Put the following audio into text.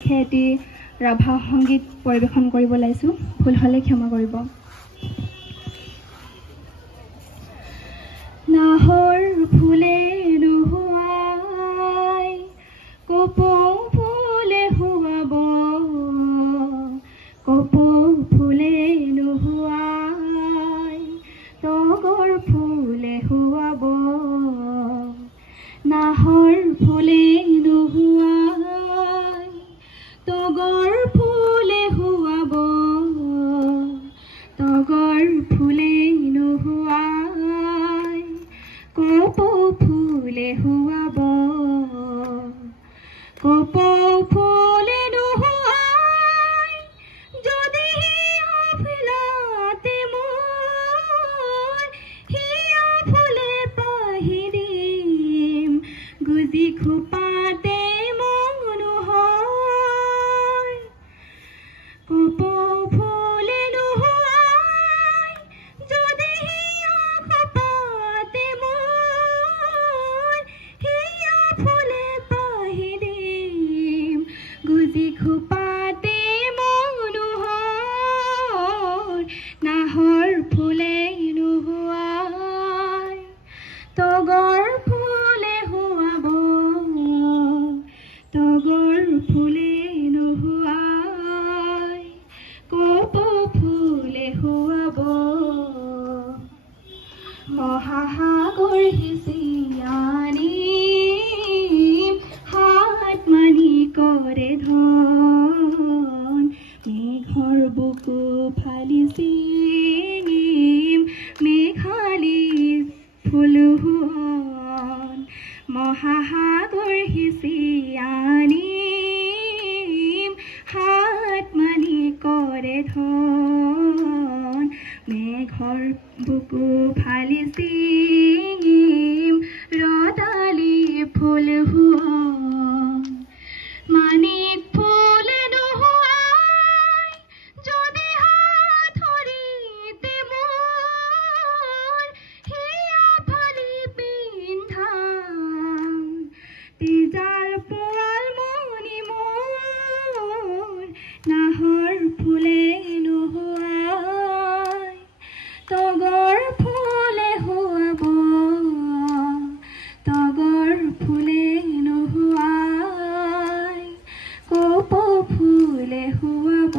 এটি ৰাভা সংগীত পৰিৱেশন কৰিব লাইছো ভুল হলে ক্ষমা কৰিব নাহৰ ফুলে নুহুৱাই কপৌ ফুলে হুৱাব কপৌ ফুলে নুহুৱাই তগৰ ফুলে হুৱাব নাহৰ ফুলে নুহুৱাই তগৰ ফুলে হুৱাব তগৰ ফুলে নুহুৱাই কপৌ ফুলে হুৱাব কপৌ ফুলে নুহুৱাই যদি হিয়া ফুলাতে মোৰ হিয়া ফুলে পাহি দিম গুজি খোপাতে কপৌ ফুলে নুহুৱাই যদি হিয়া খোপাতে মোৰ হিয়া ফুলে পাহি দিম গুজি খোপাতে মনোহৰ নাহৰ ফুলে নুহুৱাই তগৰ ফুলে হুৱাব তগৰ ফুলে নুহুৱাই কপৌ ফুলে হুৱাব মহাসাগৰ সিঁচি আনিম হাত মানি কৰে ধন মেঘৰ বুকু ফালি ছিঙিম মেঘালী ফুল হুৱন মহাসাগৰ সিঁচি আনিম হাত মানি কৰে ধন মেঘৰ বুকু ফালি ছিঙিম ৰদালি ফুল হুৱন মানিক ফুলে নুহুৱাই যদি হাতৰিতে মোৰ হিয়া ফালি পিন্ধাম তিজাল পোৱাল মণি মোৰ নাহৰ ফুলে নুহুৱাই তগৰ ফুলে হুৱাব তগৰ ফুলে নুহুৱাই কপৌ ফুলে হুৱাব